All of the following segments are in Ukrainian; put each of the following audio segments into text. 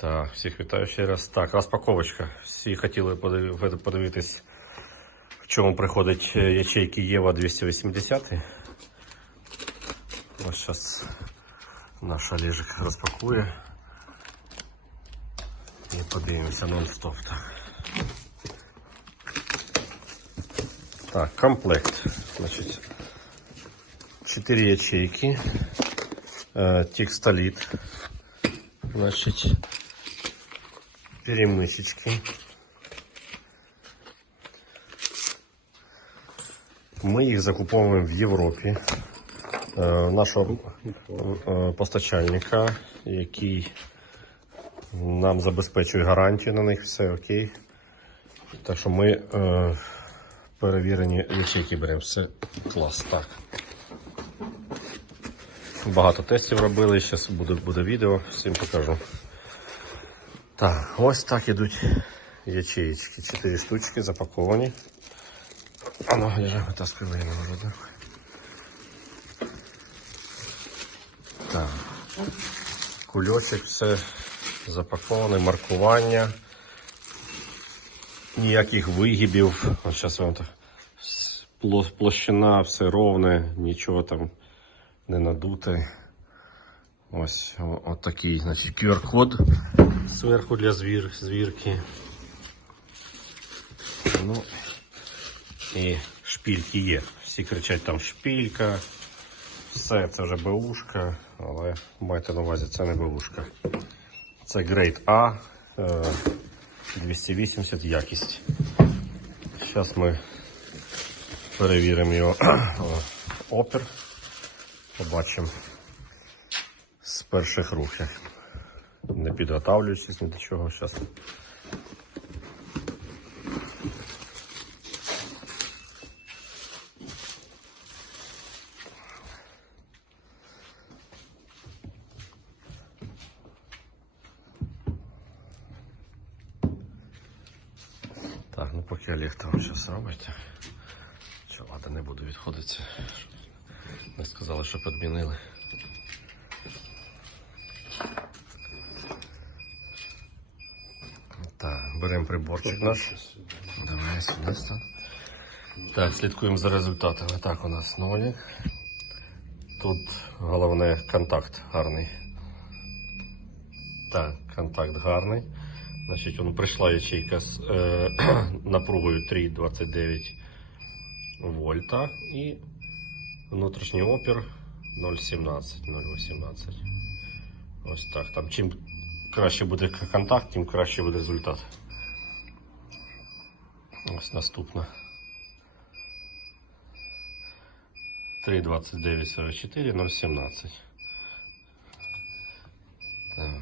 Так, всіх вітаю ще раз. Так, розпаковочка. Всі хотіли подив- подивитись, в чому приходять е, ячейки Єва 280. Ось зараз наш Олежик розпакує. І подивимося нон-стоп. Так. так, комплект. Значить, 4 ячейки. Э, текстолит. Значит, перемычечки. Ми їх закуповуємо в Європі. Е, Нашого е, постачальника, який нам забезпечує гарантію на них, все окей. Так що ми е, перевірені ячейки беремо. Все клас. Так. Багато тестів робили, зараз буде, буде відео, всім покажу. Так, ось так ідуть ячеєчки. Чотири штучки запаковані. А ну, я витаскую я не можу. Так. Кульочок, все запаковане, маркування. Ніяких вигибів. Ось зараз вам так. Площина, все ровне, нічого там не надуте. Ось о- отакий, значить, QR-код зверху для звір, звірки. Ну, і шпільки є. Всі кричать там шпілька. Все, це вже БУшка, але майте на увазі, це не БУшка. Це A е, 280 якість. Зараз ми перевіримо його опір. Побачимо з перших рук. Не підготавлюючись ні до чого зараз. Так, ну поки Олег там щось робить. Що, ладно, не буду відходити. Не сказали, що підмінили. Так, беремо приборчик наш. Давай сюди стан. Так, слідкуємо за результатами. Так, у нас нолік. Тут головне контакт гарний. Так, контакт гарний. Значить, он прийшла ячейка з е, напругою 3,29 вольта і внутрішній опір 0,17, 0,18. Ось так. Там чим краще буде контакт, тим краще буде результат. Ось наступна. 3,2944, 0,17. Так.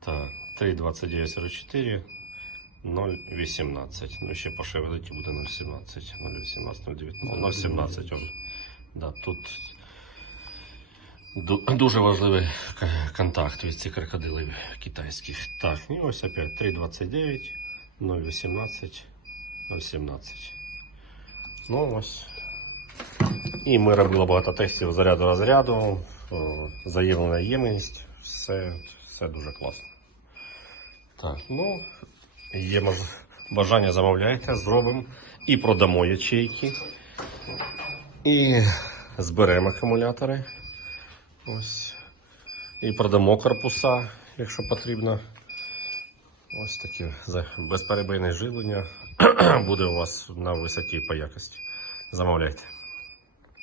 Так, 3,2944, 0,18. Ну, ще пошевелить і буде 0,17. 0,18, 0,19, 0,17. Он. Да, тут дуже важливий контакт від цих крокодилів китайських. Так, і ось опять 3,29, 0,18, 0,17. Ну, ось. І ми робили багато тестів заряду розряду, о, заявлена ємність, все, все дуже класно. Так, ну, є бажання замовляйте, зробимо і продамо ячейки, і зберемо акумулятори. Ось. І продамо корпуса, якщо потрібно. Ось таке безперебійне живлення буде у вас на висоті по якості. Замовляйте.